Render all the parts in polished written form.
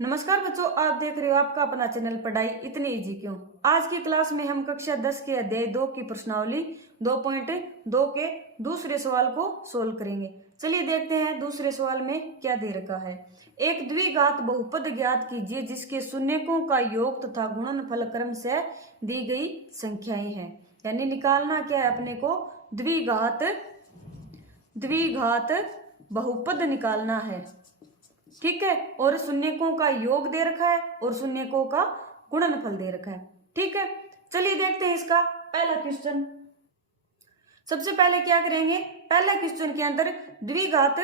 नमस्कार बच्चों, आप देख रहे हो आपका अपना चैनल पढ़ाई इतनी इजी क्यों। आज की क्लास में हम कक्षा 10 के अध्याय 2 की प्रश्नावली 2.2 के दूसरे सवाल को सोल्व करेंगे। चलिए देखते हैं दूसरे सवाल में क्या दे रखा है। एक द्विघात बहुपद ज्ञात कीजिए जिसके शून्यकों का योग तथा गुणनफल क्रम से दी गई संख्याएं हैं। यानी निकालना क्या है अपने को, द्विघात बहुपद निकालना है। ठीक है, और शून्यकों का योग दे रखा है और शून्यकों का गुणनफल दे रखा है। ठीक है, चलिए देखते हैं इसका पहला क्वेश्चन। सबसे पहले क्या करेंगे, पहला क्वेश्चन के अंदर द्विघात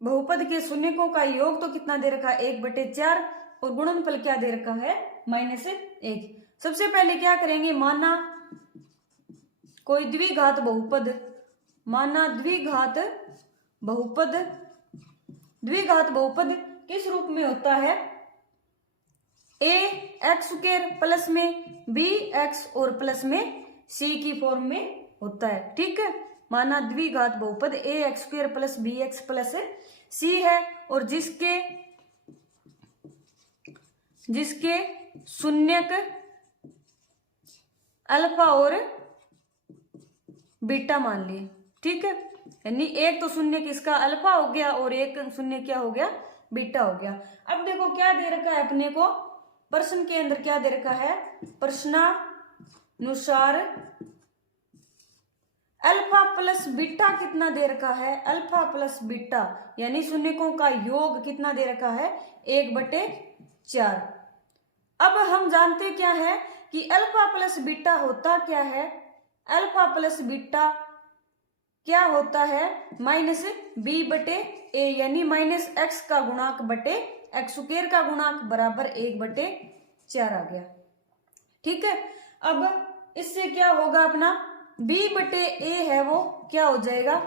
बहुपद के शून्यकों का योग तो कितना दे रखा है 1/4 और गुणनफल क्या दे रखा है -1। सबसे पहले क्या करेंगे, माना कोई द्विघात बहुपद, माना द्विघात बहुपद किस रूप में होता है, ax² प्लस में bx और प्लस में c की फॉर्म में होता है। ठीक है, माना द्विघात बहुपद ax² plus bx plus c है और जिसके शून्यक अल्फा और बीटा मान लिए। ठीक है, यानी एक तो शून्य किसका अल्फा हो गया और एक शून्य क्या हो गया, बीटा हो गया। अब देखो क्या दे रखा है अपने को, प्रश्न के अंदर क्या दे रखा है, प्रश्नानुसार अल्फा प्लस बीटा कितना दे रखा है, अल्फा प्लस बीटा यानी शून्यकों का योग कितना दे रखा है 1/4। अब हम जानते क्या है कि अल्फा प्लस बीटा होता क्या है, अल्फा प्लस बीटा क्या होता है -b/a यानी -x का गुणांक बटे x² का गुणांक बराबर 1/4 आ गया। ठीक है, अब इससे क्या होगा, अपना b/a है वो क्या हो जाएगा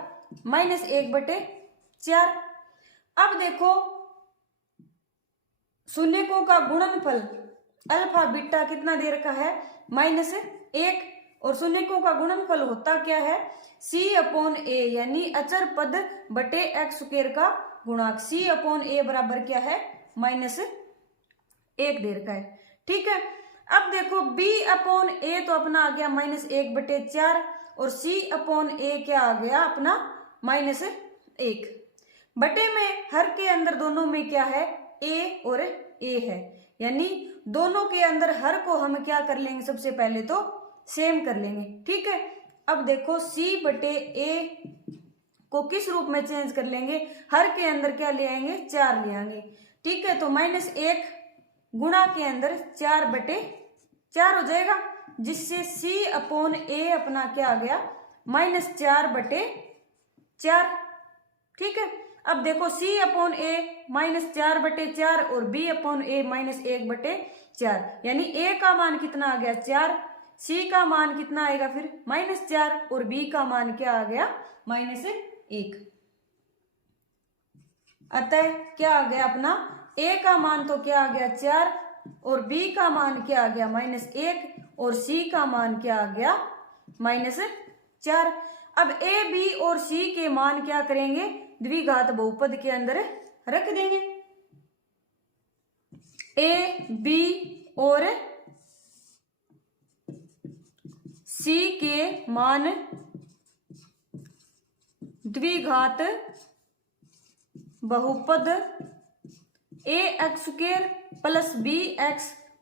-1/4। अब देखो शून्यकों का गुणनफल अल्फा बीटा कितना दे रखा है -1 और शून्यकों का गुणनफल होता क्या है c/a यानी अचर पद बटे x² का गुणांक। c/a बराबर क्या है -1 दे रखा है। ठीक है, अब देखो b/a तो अपना आ गया -1/4 और c/a क्या आ गया अपना -1 बटे में हर के अंदर दोनों में क्या है a और a है, यानी दोनों के अंदर हर को हम क्या कर लेंगे, सबसे पहले तो सेम कर लेंगे। ठीक है, अब देखो c/a को किस रूप में चेंज कर लेंगे, हर के अंदर क्या ले आएंगे 4 ले आएंगे। ठीक है, तो -1 गुणा के अंदर 4/4 हो जाएगा, जिससे c/a अपना क्या आ गया -4/4। ठीक है, अब देखो c/a -4/4 और b/a -1/4 यानी a का मान कितना आ गया 4, c का मान कितना आएगा फिर -4 और b का मान क्या आ गया -1। अतः क्या आ गया अपना a का मान तो क्या आ गया 4 और b का मान क्या आ गया -1 और c का मान क्या आ गया -4। अब a b और c के मान क्या करेंगे, द्विघात बहुपद के अंदर रख देंगे। a b और c के मान द्विघात बहुपद ax² plus bx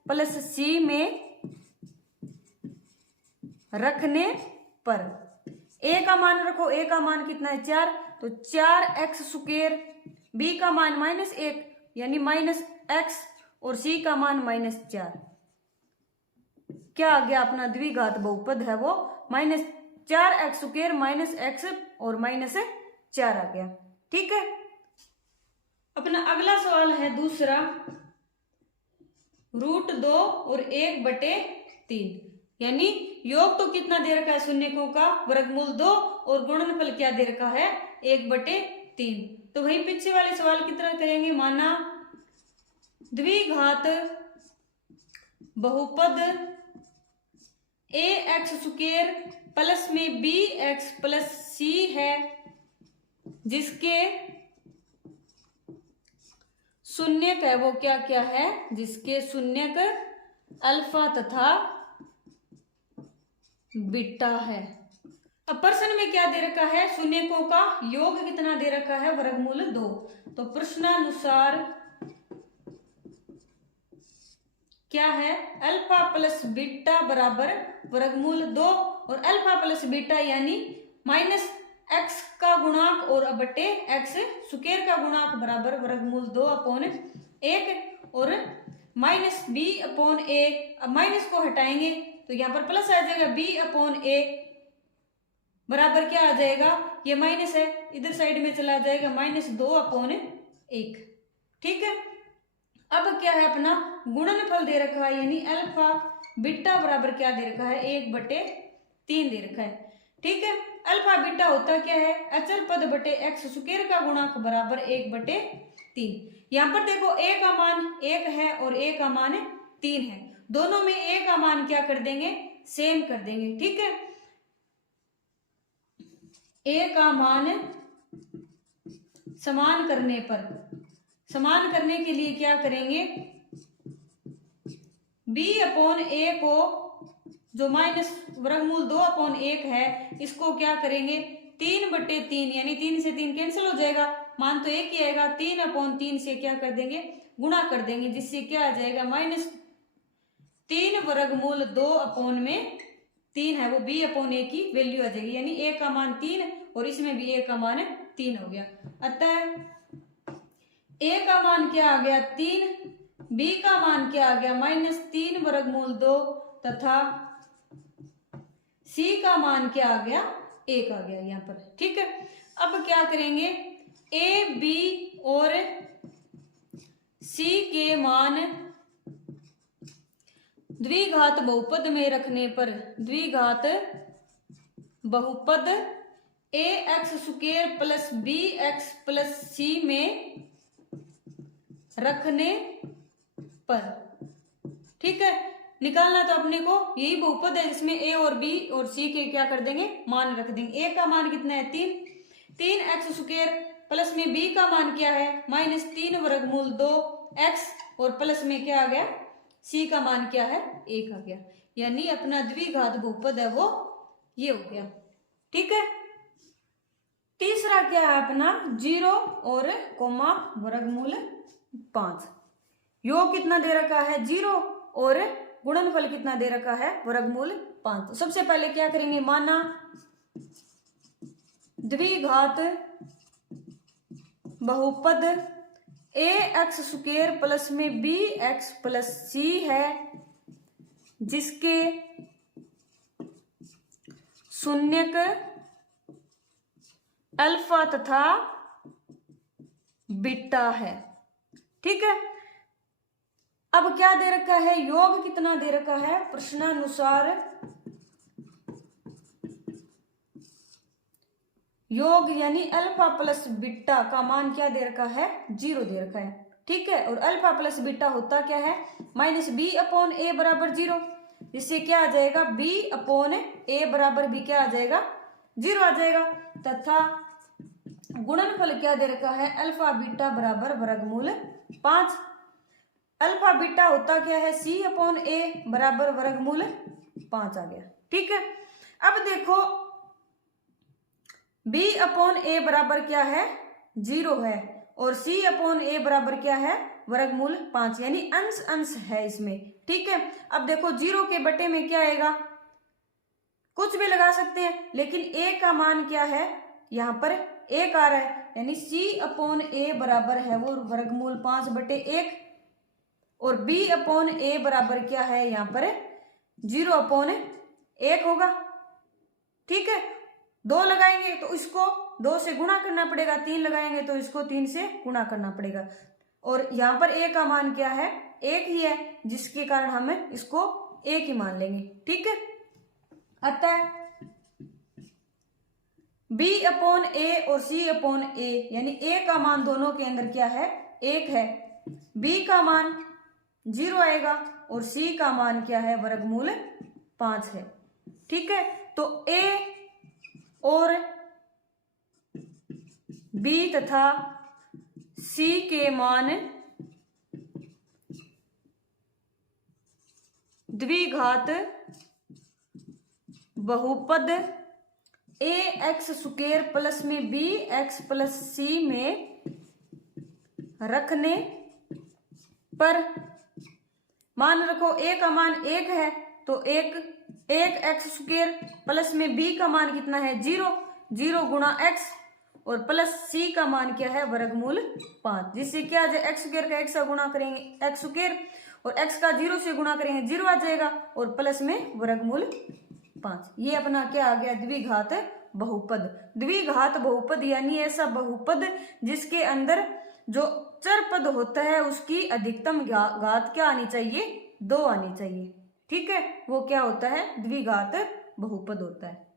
plus c में रखने पर a का मान रखो, a का मान कितना है 4 तो 4x², b का मान -1 यानी -x और c का मान -4 क्या आ गया अपना द्विघात बहुपद है वो -4x² -x और -4 आ गया। ठीक है, अपना अगला सवाल है दूसरा, √2 और 1/3 यानी योग तो कितना दे रखा है शून्यकों का वर्गमूल 2 और गुणनफल क्या दे रखा है 1/3। तो वही पीछे वाले सवाल की तरह करेंगे, माना द्विघात बहुपद ax² प्लस में bx प्लस c है जिसके शून्यक है वो क्या क्या है, जिसके शून्यक अल्फा तथा बीटा है। अब प्रश्न में क्या दे रखा है, शून्यकों का योग कितना दे रखा है, वर्गमूल 2। तो प्रश्नानुसार क्या है, अल्फा प्लस बीटा बराबर वर्गमूल 2, और अल्फा प्लस बीटा यानी माइनस एक्स का गुणांक और बटे एक्स स्क्वायर का गुणांक बराबर वर्गमूल 2/1, और माइनस बी अपॉन ए। अब माइनस को हटाएंगे तो यहाँ पर प्लस आ जाएगा, बी अपॉन ए बराबर क्या आ जाएगा, ये माइनस है इधर साइड में चला जाएगा, -2/1। ठीक है। अब क्या है, अपना गुणनफल दे रखा है, यानी अल्फा बीटा बराबर क्या दे रखा है, 1/3 दे रखा है। ठीक है। अल्फा बीटा होता क्या है, अचर पद बटे एक्स स्क्वायर का गुणांक बराबर 1/3। यहाँ पर देखो a का मान 1 है और a का मान 3 है, दोनों में a का मान क्या कर देंगे, सेम कर देंगे। ठीक है। a का मान समान करने पर, समान करने के लिए क्या करेंगे, b/a को जो माइनस वर्गमूल 2/1 है इसको क्या करेंगे, 3/3 यानी 3 से 3 कैंसिल हो जाएगा, मान तो एक ही आएगा, 3/3 से क्या कर देंगे, गुणा कर देंगे, जिससे क्या आ जाएगा, -3 वर्गमूल 2/3 है वो b/a की वैल्यू आ जाएगी, यानी a का मान 3 और इसमें भी a का मान 3 हो गया। अतः a का मान क्या आ गया, 3, b का मान क्या आ गया, -3 वर्गमूल 2 तथा c का मान क्या आ गया, 1 आ गया यहाँ पर। ठीक है। अब क्या करेंगे, a, b और c के मान द्विघात बहुपद में रखने पर, द्विघात बहुपद ax² plus bx plus c में रखने पर, ठीक है, निकालना तो अपने को यही बहुपद है जिसमें a और b और c के क्या कर देंगे, मान रख देंगे। a का मान कितना है, 3x² प्लस में b का मान क्या है, -3 वर्गमूल 2x और प्लस में क्या आ गया, c का मान क्या है, 1 आ गया, यानी अपना द्विघात बहुपद है वो ये हो गया। ठीक है। तीसरा क्या है अपना, 0 और कोमा वर्गमूल 5। योग कितना दे रखा है, 0 और गुणनफल कितना दे रखा है, वर्गमूल 5। तो सबसे पहले क्या करेंगे, माना द्विघात बहुपद ax² प्लस में bx प्लस c है, जिसके शून्यक अल्फा तथा बीटा है। ठीक है। अब क्या दे रखा है, योग कितना दे रखा है, प्रश्नानुसार योग यानी अल्फा प्लस बीटा का मान क्या दे रखा है, 0 दे रखा है। ठीक है। और अल्फा प्लस बीटा होता क्या है, -b/a बराबर 0, जिससे क्या आ जाएगा, b/a बराबर भी क्या आ जाएगा, 0 आ जाएगा। तथा गुणनफल क्या दे रखा है, अल्फा बीटा बराबर वर्गमूल 5। अल्फा बीटा होता क्या है, c/a बराबर वर्गमूल 5 आ गया। ठीक है। अब देखो b/a बराबर क्या है, 0 है, और c/a बराबर क्या है, वर्गमूल 5, यानी अंश अंश है इसमें। ठीक है। अब देखो 0 के बटे में क्या आएगा, कुछ भी लगा सकते हैं, लेकिन a का मान क्या है, यहाँ पर 1 आ रहा है, यानी c/a बराबर है वो वर्गमूल 5/1, और b/a बराबर क्या है, यहाँ पर 0/1 होगा। ठीक है। 2 लगाएंगे तो इसको 2 से गुणा करना पड़ेगा, 3 लगाएंगे तो इसको 3 से गुणा करना पड़ेगा, और यहाँ पर a का मान क्या है, 1 ही है, जिसके कारण हम इसको 1 ही मान लेंगे। ठीक है। अतः b/a और c/a यानी a का मान दोनों के अंदर क्या है, 1 है, b का मान 0 आएगा और c का मान क्या है, वर्गमूल 5 है। ठीक है। तो a और b तथा c के मान द्विघात बहुपद ए एक्स स्क्वायर प्लस में बी एक्स प्लस सी में रखने पर, मान रखो ए का मान 1 है तो एक एक्स स्क्वायर प्लस में बी का मान कितना है 0 गुणा एक्स और प्लस सी का मान क्या है वर्गमूल 5, जिससे क्या आ जाए एक्स स्क्वायर का 1 से गुणा करेंगे एक्स स्क्वायर और एक्स का 0 से गुणा करेंगे 0 आ जाएगा और प्लस में वर्गमूल 5। ये अपना क्या आ गया द्विघात बहुपद। द्विघात बहुपद यानी ऐसा बहुपद जिसके अंदर जो चर पद होता है उसकी अधिकतम घात क्या आनी चाहिए 2 आनी चाहिए। ठीक है, वो क्या होता है द्विघात बहुपद होता है।